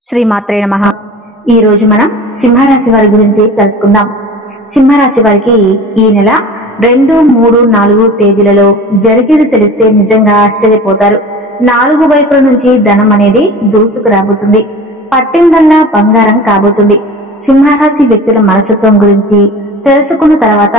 శ్రీమాత్రే నమః. ఈ రోజు మనం సింహరాశి వారి గురించి తెలుసుకుందాం. సింహరాశి వారికి ఈ నెల 2, 3, 4 తేదీలలో జరిగేది తెలిస్తే నిజంగా ఆశ్చర్యపోతారు. 4 వైపుల నుంచి ధనం అనేది దూసుకు రాబోతుంది. పట్టిందల్లా బంగారం కాబోతుంది. సింహరాశి వ్యక్తుల మనస్తత్వం గురించి తెలుసుకున్న తర్వాత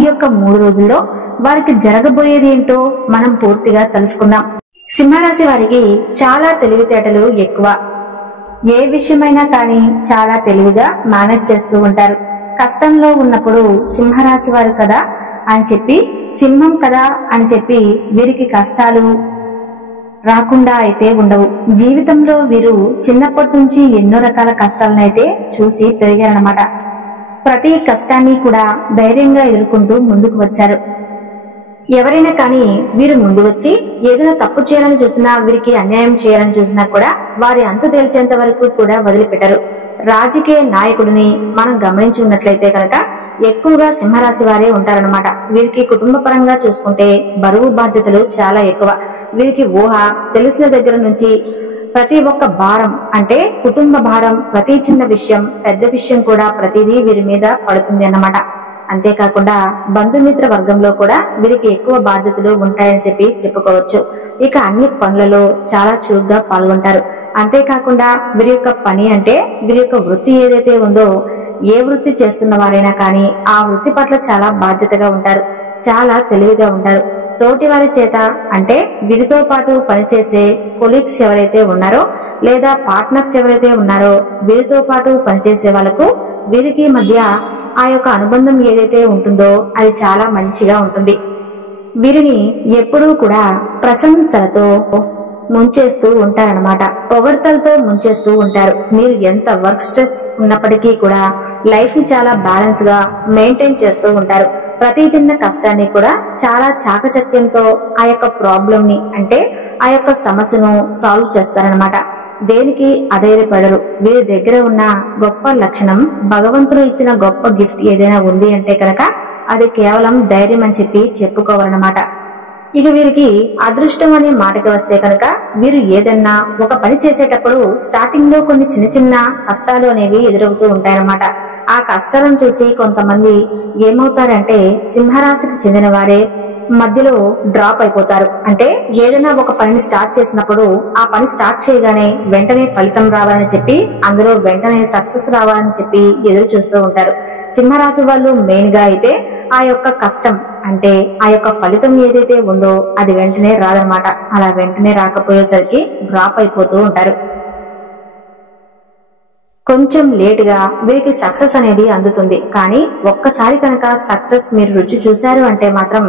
ఈ యొక్క 3 రోజుల్లో వారికి జరగబోయేది ఏంటో మనం పూర్తిగా తెలుసుకుందాం. సింహరాశి వారికి చాలా తెలివితేటలు ఎక్కువ. ఏ విషయమైనా కానీ చాలా తెలివిగా మేనేజ్ చేస్తూ ఉంటారు. కష్టంలో ఉన్నప్పుడు సింహరాశి వారు కదా అని చెప్పి, సింహం కదా అని చెప్పి వీరికి కష్టాలు రాకుండా అయితే ఉండవు. జీవితంలో వీరు చిన్నప్పటి నుంచి ఎన్నో రకాల కష్టాలనైతే చూసి పెరిగారన్నమాట. ప్రతి కష్టాన్ని కూడా ధైర్యంగా ఎదుర్కొంటూ ముందుకు వచ్చారు. ఎవరైనా కానీ వీరు ముందు వచ్చి ఏదైనా తప్పు చేయాలని చూసినా, వీరికి అన్యాయం చేయాలని చూసినా కూడా వారి అంతు తేల్చేంత వరకు కూడా వదిలిపెట్టరు. రాజకీయ నాయకుడిని మనం గమనించి ఉన్నట్లయితే కనుక ఎక్కువగా సింహరాశి వారే ఉంటారనమాట. వీరికి కుటుంబ పరంగా చూసుకుంటే బరువు బాధ్యతలు చాలా ఎక్కువ. వీరికి ఊహ తెలిసిన దగ్గర నుంచి ప్రతి ఒక్క భారం, అంటే కుటుంబ భారం, ప్రతి చిన్న విషయం పెద్ద విషయం కూడా ప్రతిదీ వీరి మీద పడుతుంది అన్నమాట. అంతేకాకుండా బంధుమిత్ర వర్గంలో కూడా వీరికి ఎక్కువ బాధ్యతలు ఉంటాయని చెప్పి చెప్పుకోవచ్చు. ఇక అన్ని పనులలో చాలా చురుగ్గా పాల్గొంటారు. అంతేకాకుండా వీరి యొక్క పని, అంటే వీరి యొక్క వృత్తి ఏదైతే ఉందో, ఏ వృత్తి చేస్తున్న వారైనా కానీ ఆ వృత్తి పట్ల చాలా బాధ్యతగా ఉంటారు. చాలా తెలివిగా ఉంటారు. తోటి వారి చేత, అంటే వీరితో పాటు పనిచేసే కొలీగ్స్ ఎవరైతే ఉన్నారో లేదా పార్ట్నర్స్ ఎవరైతే ఉన్నారో వీరితో పాటు పనిచేసే వాళ్ళకు వీరికి మధ్య ఆ యొక్క అనుబంధం ఏదైతే ఉంటుందో అది చాలా మంచిగా ఉంటుంది. వీరిని ఎప్పుడూ కూడా ప్రశంసలతో ముంచేస్తూ ఉంటారన్నమాట. పొగడ్తలతో ముంచేస్తూ ఉంటారు. మీరు ఎంత వర్క్ స్ట్రెస్ ఉన్నప్పటికీ కూడా లైఫ్ ని చాలా బ్యాలెన్స్ గా మెయింటైన్ చేస్తూ ఉంటారు. ప్రతి చిన్న కష్టాన్ని కూడా చాలా చాకచక్యంతో ఆ యొక్క ప్రాబ్లం ని, అంటే ఆ యొక్క సమస్యను సాల్వ్ చేస్తారనమాట. దేనికి అధైర్యపడరు. వీరి దగ్గర ఉన్న గొప్ప లక్షణం, భగవంతుడు ఇచ్చిన గొప్ప గిఫ్ట్ ఏదైనా ఉంది అంటే కనుక అది కేవలం ధైర్యం అని చెప్పి చెప్పుకోవాలన్నమాట. ఇక వీరికి అదృష్టం అనే మాటకి వస్తే కనుక వీరు ఏదన్నా ఒక పని చేసేటప్పుడు స్టార్టింగ్ లో కొన్ని చిన్న చిన్న కష్టాలు అనేవి ఎదురవుతూ ఉంటాయన్నమాట. ఆ కష్టాలను చూసి కొంతమంది ఏమవుతారంటే సింహరాశికి చెందిన వారే మధ్యలో డ్రాప్ అయిపోతారు. అంటే ఏదైనా ఒక పనిని స్టార్ట్ చేసినప్పుడు ఆ పని స్టార్ట్ చేయగానే వెంటనే ఫలితం రావాలని చెప్పి, అందులో వెంటనే సక్సెస్ రావాలని చెప్పి ఎదురు చూస్తూ ఉంటారు. సింహరాశి వాళ్ళు మెయిన్ గా అయితే ఆ యొక్క కష్టం, అంటే ఆ యొక్క ఫలితం ఏదైతే ఉందో అది వెంటనే రాదనమాట. అలా వెంటనే రాకపోయేసరికి డ్రాప్ అయిపోతూ ఉంటారు. కొంచెం లేటుగా వీరికి సక్సెస్ అనేది అందుతుంది. కానీ ఒక్కసారి కనుక సక్సెస్ మీరు రుచి చూశారు అంటే మాత్రం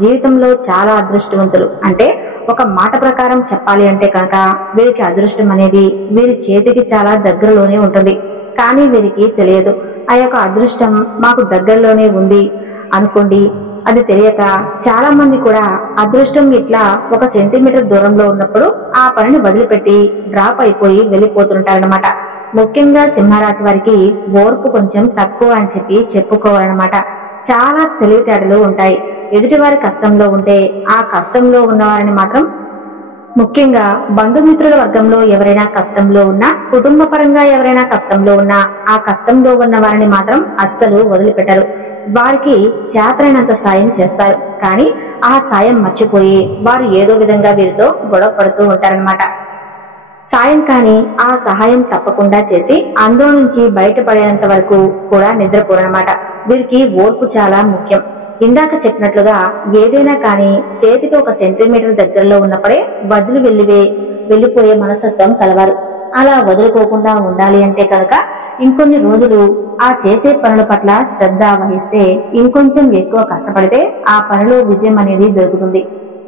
జీవితంలో చాలా అదృష్టవంతులు. అంటే ఒక మాట ప్రకారం చెప్పాలి అంటే కనుక వీరికి అదృష్టం అనేది వీరి చేతికి చాలా దగ్గరలోనే ఉంటుంది. కానీ వీరికి తెలియదు. ఆ యొక్క అదృష్టం మాకు దగ్గరలోనే ఉంది అనుకోండి. అది తెలియక చాలా మంది కూడా అదృష్టం ఇట్లా 1 సెంటీమీటర్ దూరంలో ఉన్నప్పుడు ఆ పనిని వదిలిపెట్టి డ్రాప్ అయిపోయి వెళ్ళిపోతుంటారనమాట. ముఖ్యంగా సింహరాశి వారికి ఓర్పు కొంచెం తక్కువ అని చెప్పి చెప్పుకోవాలన్నమాట. చాలా తెలివితేటలు ఉంటాయి. ఎదుటివారి కష్టంలో ఉంటే ఆ కష్టంలో ఉన్నవారిని మాత్రం, ముఖ్యంగా బంధుమిత్రుల వర్గంలో ఎవరైనా కష్టంలో ఉన్నా, కుటుంబ పరంగా ఎవరైనా కష్టంలో ఉన్నా ఆ కష్టంలో ఉన్న వారిని మాత్రం అస్సలు వదిలిపెట్టరు. వారికి చేతనైనంత సాయం చేస్తారు. కానీ ఆ సాయం మర్చిపోయి వారు ఏదో విధంగా వీరితో గొడవ పడుతూ ఉంటారనమాట. సాయం కానీ ఆ సహాయం తప్పకుండా చేసి అందులో నుంచి బయటపడేంత వరకు కూడా నిద్రపోరనమాట. వీరికి ఓర్పు చాలా ముఖ్యం. ఇందాక చెప్పినట్లుగా ఏదైనా కానీ చేతికి 1 సెంటీమీటర్ దగ్గరలో ఉన్నప్పుడే వదిలి వెళ్లిపోయే మనస్తత్వం కలవారు. అలా వదులుకోకుండా ఉండాలి అంటే కనుక ఇంకొన్ని రోజులు ఆ చేసే పనుల పట్ల శ్రద్ధ వహిస్తే, ఇంకొంచెం ఎక్కువ కష్టపడితే ఆ పనిలో విజయం అనేది దొరుకుతుంది.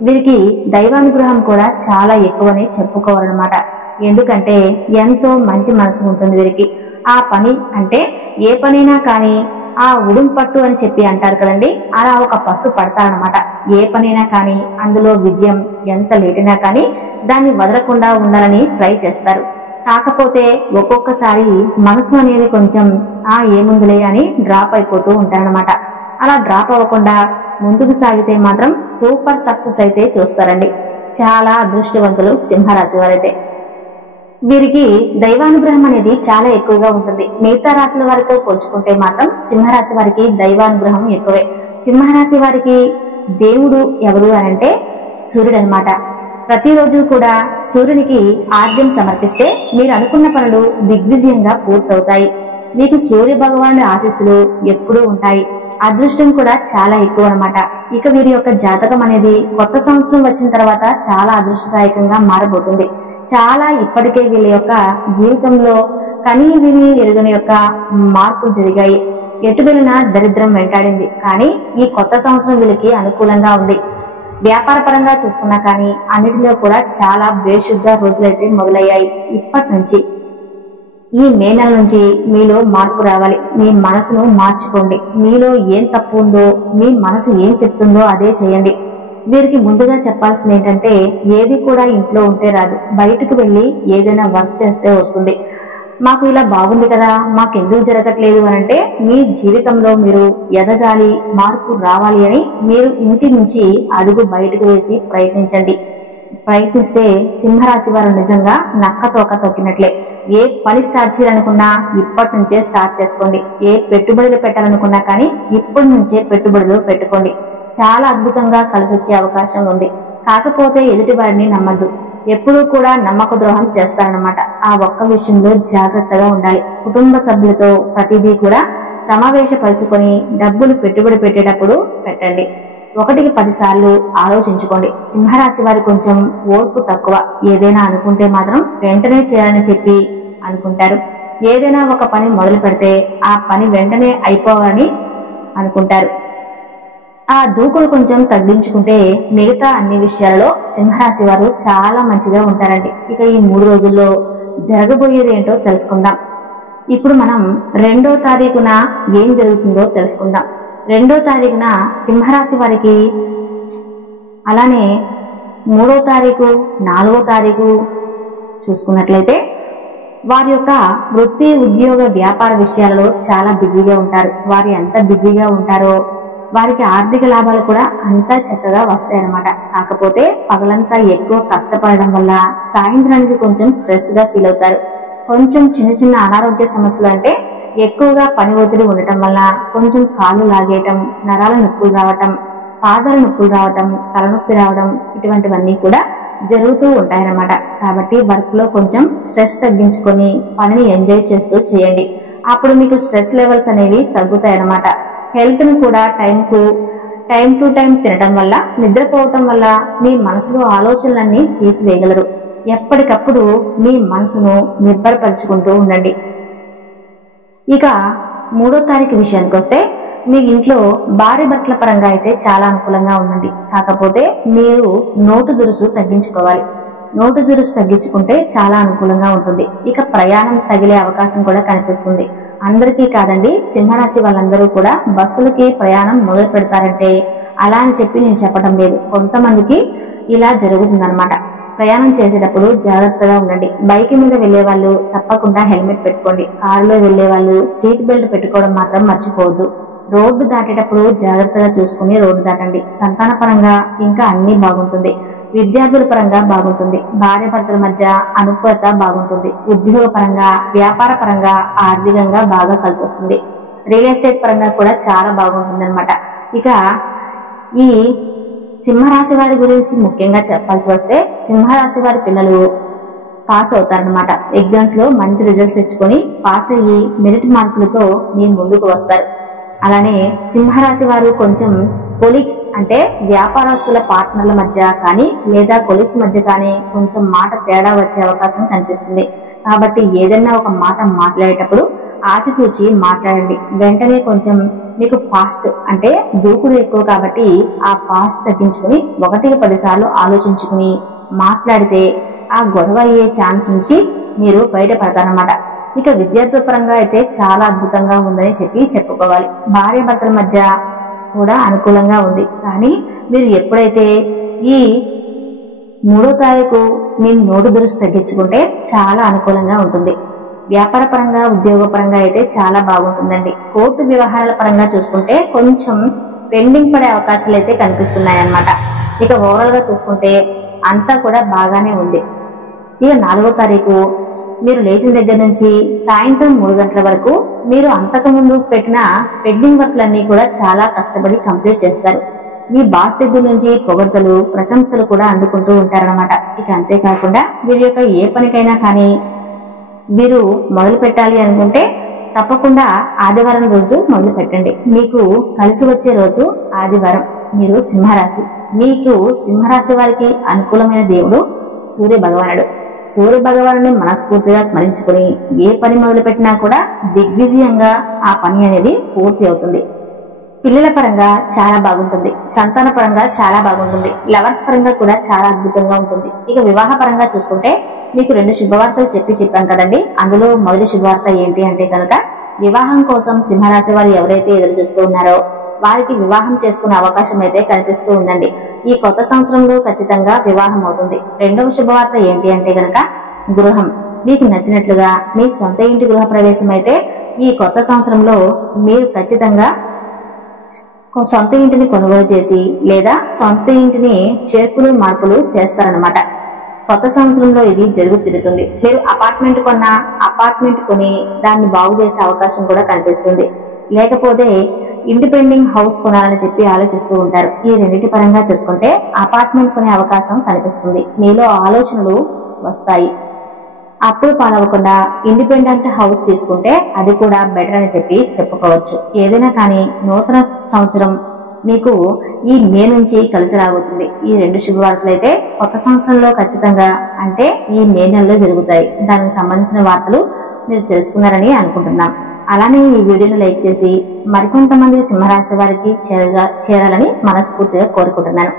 వీరికి దైవానుగ్రహం కూడా చాలా ఎక్కువని చెప్పుకోవాలన్నమాట. ఎందుకంటే ఎంతో మంచి మనసు ఉంటుంది వీరికి. ఆ పని, అంటే ఏ పనైనా కానీ ఆ ఉడుం పట్టు అని చెప్పి అంటారు కదండి, అలా ఒక పట్టు పడతారనమాట. ఏ పనైనా కానీ అందులో విజయం ఎంత లేటినా కానీ దాన్ని వదలకుండా ఉండాలని ట్రై చేస్తారు. కాకపోతే ఒక్కొక్కసారి మనసు అనేది కొంచెం ఏముందులే అని డ్రాప్ అయిపోతూ ఉంటారనమాట. అలా డ్రాప్ అవ్వకుండా ముందుకు సాగితే మాత్రం సూపర్ సక్సెస్ అయితే చూస్తారండి. చాలా అదృష్టవంతులు సింహరాశి వారైతే. వీరికి దైవానుగ్రహం అనేది చాలా ఎక్కువగా ఉంటుంది. మిగతా రాశుల వారితో పోల్చుకుంటే మాత్రం సింహరాశి వారికి దైవానుగ్రహం ఎక్కువే. సింహరాశి వారికి దేవుడు ఎవరు అనంటే సూర్యుడు అన్నమాట. ప్రతిరోజు కూడా సూర్యునికి ఆర్ఘ్యం సమర్పిస్తే మీరు అనుకున్న పనులు దిగ్విజయంగా పూర్తవుతాయి. మీకు సూర్య భగవానుడి ఆశీస్సులు ఎప్పుడూ ఉంటాయి. అదృష్టం కూడా చాలా ఎక్కువ అన్నమాట. ఇక వీరి యొక్క జాతకం అనేది కొత్త సంవత్సరం వచ్చిన తర్వాత చాలా అదృష్టదాయకంగా మారబోతుంది. చాలా ఇప్పటికే వీళ్ళ యొక్క జీవితంలో కనీ విని ఎరుగని యొక్క మార్పులు జరిగాయి. ఎటు వెళ్ళినా దరిద్రం వెంటాడింది, కానీ ఈ కొత్త సంవత్సరం వీళ్ళకి అనుకూలంగా ఉంది. వ్యాపార పరంగా చూసుకున్నా కానీ అన్నిటిలో కూడా చాలా బేషుగ్గా రోజులైతే మొదలయ్యాయి. ఇప్పటి నుంచి ఈ మే నెల నుంచి మీలో మార్పు రావాలి. మీ మనసును మార్చుకోండి. మీలో ఏం తప్పు ఉందో, మీ మనసు ఏం చెప్తుందో అదే చేయండి. వీరికి ముందుగా చెప్పాల్సింది ఏంటంటే, ఏది కూడా ఇంట్లో ఉంటే రాదు, బయటకు వెళ్ళి ఏదైనా వర్క్ చేస్తే వస్తుంది. మాకు ఇలా బాగుంది కదా, మాకెందుకు జరగట్లేదు అనంటే, మీ జీవితంలో మీరు ఎదగాలి, మార్పు రావాలి అని మీరు ఇంటి నుంచి అడుగు బయటకు వేసి ప్రయత్నించండి. ప్రయత్నిస్తే సింహరాశి వారు నిజంగా నక్క తోక తొక్కినట్లే. ఏ పని స్టార్ట్ చేయాలనుకున్నా ఇప్పటి నుంచే స్టార్ట్ చేసుకోండి. ఏ పెట్టుబడులు పెట్టాలనుకున్నా కానీ ఇప్పటి నుంచే పెట్టుబడులు పెట్టుకోండి. చాలా అద్భుతంగా కలిసి వచ్చే అవకాశం ఉంది. కాకపోతే ఎదుటి వారిని నమ్మద్దు. ఎప్పుడూ కూడా నమ్మక ద్రోహం చేస్తారన్నమాట. ఆ ఒక్క విషయంలో జాగ్రత్తగా ఉండాలి. కుటుంబ సభ్యులతో ప్రతిదీ కూడా సమావేశపరుచుకొని డబ్బులు పెట్టుబడి పెట్టేటప్పుడు పెట్టండి. 1కి 10 సార్లు ఆలోచించుకోండి. సింహరాశి వారి కొంచెం ఓర్పు తక్కువ. ఏదైనా అనుకుంటే మాత్రం వెంటనే చేయాలని చెప్పి అనుకుంటారు. ఏదైనా ఒక పని మొదలు పెడితే ఆ పని వెంటనే అయిపోవాలని అనుకుంటారు. ఆ దూకుడు కొంచెం తగ్గించుకుంటే మిగతా అన్ని విషయాలలో సింహరాశి వారు చాలా మంచిగా ఉంటారండి. ఇక ఈ 3 రోజుల్లో జరగబోయేది ఏంటో తెలుసుకుందాం. ఇప్పుడు మనం 2వ తారీఖున ఏం జరుగుతుందో తెలుసుకుందాం. 2వ తారీఖున సింహరాశి వారికి, అలానే 3వ తారీఖు, 4వ తారీఖు చూసుకున్నట్లయితే వారి యొక్క వృత్తి, ఉద్యోగ, వ్యాపార విషయాలలో చాలా బిజీగా ఉంటారు. వారు ఎంత బిజీగా ఉంటారో వారికి ఆర్థిక లాభాలు కూడా అంతా చక్కగా వస్తాయి అన్నమాట. కాకపోతే పగలంతా ఎక్కువ కష్టపడడం వల్ల సాయంత్రానికి కొంచెం స్ట్రెస్ గా ఫీల్ అవుతారు. కొంచెం చిన్న చిన్న అనారోగ్య సమస్యలు అంటే ఎక్కువగా పని ఒత్తిడి ఉండటం వల్ల కొంచెం కాళ్ళు లాగేయటం, నరాల నొప్పులు రావటం, పాదాల నొప్పులు రావటం, తలనొప్పి రావడం, ఇటువంటివన్నీ కూడా జరుగుతూ ఉంటాయన్నమాట. కాబట్టి వర్క్ లో కొంచెం స్ట్రెస్ తగ్గించుకొని పనిని ఎంజాయ్ చేస్తూ చేయండి. అప్పుడు మీకు స్ట్రెస్ లెవెల్స్ అనేవి తగ్గుతాయన్నమాట. హెల్త్ ను కూడా టైం టు టైం తినడం వల్ల, నిద్రపోవటం వల్ల మీ మనసులో ఆలోచనలన్నీ తీసివేయగలరు. ఎప్పటికప్పుడు మీ మనసును నిర్భరపరుచుకుంటూ ఉండండి. ఇక 3వ తారీఖు విషయానికి వస్తే మీ ఇంట్లో భార్య భర్తల పరంగా అయితే చాలా అనుకూలంగా ఉండండి. కాకపోతే మీరు నోటు దురుసు తగ్గించుకోవాలి. నోటు దురుసు తగ్గించుకుంటే చాలా అనుకూలంగా ఉంటుంది. ఇక ప్రయాణం తగిలే అవకాశం కూడా కనిపిస్తుంది. అందరికీ కాదండి, సింహరాశి వాళ్ళందరూ కూడా బస్సులకి ప్రయాణం మొదలు పెడతారంటే అలా అని చెప్పి నేను చెప్పడం లేదు. కొంతమందికి ఇలా జరుగుతుందన్నమాట. ప్రయాణం చేసేటప్పుడు జాగ్రత్తగా ఉండండి. బైక్ మీద వెళ్లే వాళ్ళు తప్పకుండా హెల్మెట్ పెట్టుకోండి. కారులో వెళ్లే వాళ్ళు సీట్ బెల్ట్ పెట్టుకోవడం మాత్రం మర్చిపోవద్దు. రోడ్డు దాటేటప్పుడు జాగ్రత్తగా చూసుకుని రోడ్డు దాటండి. సంతాన పరంగా ఇంకా అన్ని బాగుంటుంది. విద్యార్థుల పరంగా బాగుంటుంది. భార్య భర్తల మధ్య అనుకూలత బాగుంటుంది. ఉద్యోగ పరంగా, వ్యాపార పరంగా, ఆర్థికంగా బాగా కలిసి వస్తుంది. రియల్ ఎస్టేట్ పరంగా కూడా చాలా బాగుంటుంది అనమాట. ఇక ఈ సింహరాశి వారి గురించి ముఖ్యంగా చెప్పాల్సి వస్తే, సింహరాశి వారి పిల్లలు పాస్ అవుతారనమాట. ఎగ్జామ్స్ లో మంచి రిజల్ట్స్ తెచ్చుకొని పాస్ అయ్యి మెరిట్ మార్కులతో మీ ముందుకు వస్తారు. అలానే సింహరాశి వారు కొంచెం కొలీగ్స్ అంటే వ్యాపారస్తుల పార్ట్నర్ల మధ్య కానీ లేదా కొలీగ్స్ మధ్య కానీ కొంచెం మాట తేడా వచ్చే అవకాశం కనిపిస్తుంది. కాబట్టి ఏదైనా ఒక మాట మాట్లాడేటప్పుడు ఆచితూచి మాట్లాడండి. వెంటనే కొంచెం మీకు ఫాస్ట్ అంటే దూకుడు ఎక్కువ కాబట్టి ఆ ఫాస్ట్ తగ్గించుకుని 1కి 10 సార్లు ఆలోచించుకుని మాట్లాడితే ఆ గొడవ అయ్యే ఛాన్స్ నుంచి మీరు బయటపడతారన్నమాట. ఇక విద్యార్థుల పరంగా అయితే చాలా అద్భుతంగా ఉందని చెప్పుకోవాలి. భార్య భర్తల మధ్య కూడా అనుకూలంగా ఉంది. కానీ మీరు ఎప్పుడైతే ఈ 3వ తారీఖు మీ నోటు దురుసు తగ్గించుకుంటే చాలా అనుకూలంగా ఉంటుంది. వ్యాపార పరంగా, ఉద్యోగ పరంగా అయితే చాలా బాగుంటుందండి. కోర్టు వ్యవహారాల పరంగా చూసుకుంటే కొంచెం పెండింగ్ పడే అవకాశాలు అయితే కనిపిస్తున్నాయి అన్నమాట. ఇక ఓవరాల్ గా చూసుకుంటే అంతా కూడా బాగానే ఉంది. ఇక 4వ తారీఖు మీరు లేచిన దగ్గర నుంచి సాయంత్రం 3 గంటల వరకు మీరు అంతకుముందు పెట్టిన పెండింగ్ వర్క్లన్నీ కూడా చాలా కష్టపడి కంప్లీట్ చేస్తారు. మీ బాస్ దగ్గర నుంచి పొగడ్తలు, ప్రశంసలు కూడా అందుకుంటూ ఉంటారన్నమాట. ఇక అంతేకాకుండా వీరి యొక్క ఏ పనికైనా కానీ మీరు మొదలు పెట్టాలి అనుకుంటే తప్పకుండా ఆదివారం రోజు మొదలు పెట్టండి. మీకు కలిసి వచ్చే రోజు ఆదివారం. మీరు సింహరాశి. మీకు సింహరాశి వారికి అనుకూలమైన దేవుడు సూర్య భగవానుడు. సూర్య భగవాను మనస్ఫూర్తిగా స్మరించుకుని ఏ పని మొదలు పెట్టినా కూడా దిగ్విజయంగా ఆ పని అనేది పూర్తి అవుతుంది. పిల్లల పరంగా చాలా బాగుంటుంది. సంతాన పరంగా చాలా బాగుంటుంది. లవర్స్ పరంగా కూడా చాలా అద్భుతంగా ఉంటుంది. ఇక వివాహ పరంగా చూసుకుంటే మీకు 2 శుభవార్తలు చెప్పాం కదండి. అందులో మొదటి శుభవార్త ఏంటి అంటే కనుక వివాహం కోసం సింహరాశి వారు ఎవరైతే ఎదురు చూస్తూ ఉన్నారో వారికి వివాహం చేసుకునే అవకాశం అయితే కనిపిస్తూ ఉందండి. ఈ కొత్త సంవత్సరంలో ఖచ్చితంగా వివాహం అవుతుంది. రెండవ శుభవార్త ఏంటి అంటే కనుక గృహం. మీకు నచ్చినట్లుగా మీ సొంత ఇంటి గృహ ప్రవేశం అయితే ఈ కొత్త సంవత్సరంలో మీరు ఖచ్చితంగా సొంత ఇంటిని కొనుగోలు చేసి లేదా సొంత ఇంటిని చేర్పులు మార్పులు చేస్తారనమాట. కొత్త సంవత్సరంలో ఇది జరుగుతుంది. మీరు అపార్ట్మెంట్ కొన్నా అపార్ట్మెంట్ కొని దాన్ని బాగు చేసే అవకాశం కూడా కనిపిస్తుంది. లేకపోతే ఇండిపెండెంట్ హౌస్ కొనాలని చెప్పి ఆలోచిస్తూ ఉంటారు. ఈ రెండింటి పరంగా చూసుకుంటే అపార్ట్మెంట్ కొనే అవకాశం కనిపిస్తుంది. మీలో ఆలోచనలు వస్తాయి. అప్పుడు పాలవకుండా ఇండిపెండెంట్ హౌస్ తీసుకుంటే అది కూడా బెటర్ అని చెప్పి చెప్పుకోవచ్చు. ఏదైనా కానీ నూతన సంవత్సరం మీకు ఈ మే నుంచి కలిసి రాబోతుంది. ఈ 2 శుభవార్తలు అయితే కొత్త సంవత్సరంలో ఖచ్చితంగా అంటే ఈ మే నెలలో జరుగుతాయి. దానికి సంబంధించిన వార్తలు మీరు తెలుసుకున్నారని అనుకుంటున్నాం. అలానే ఈ వీడియోను లైక్ చేసి మరికొంతమంది సింహరాశి వారికి చేరాలని మనస్ఫూర్తిగా కోరుకుంటున్నాను.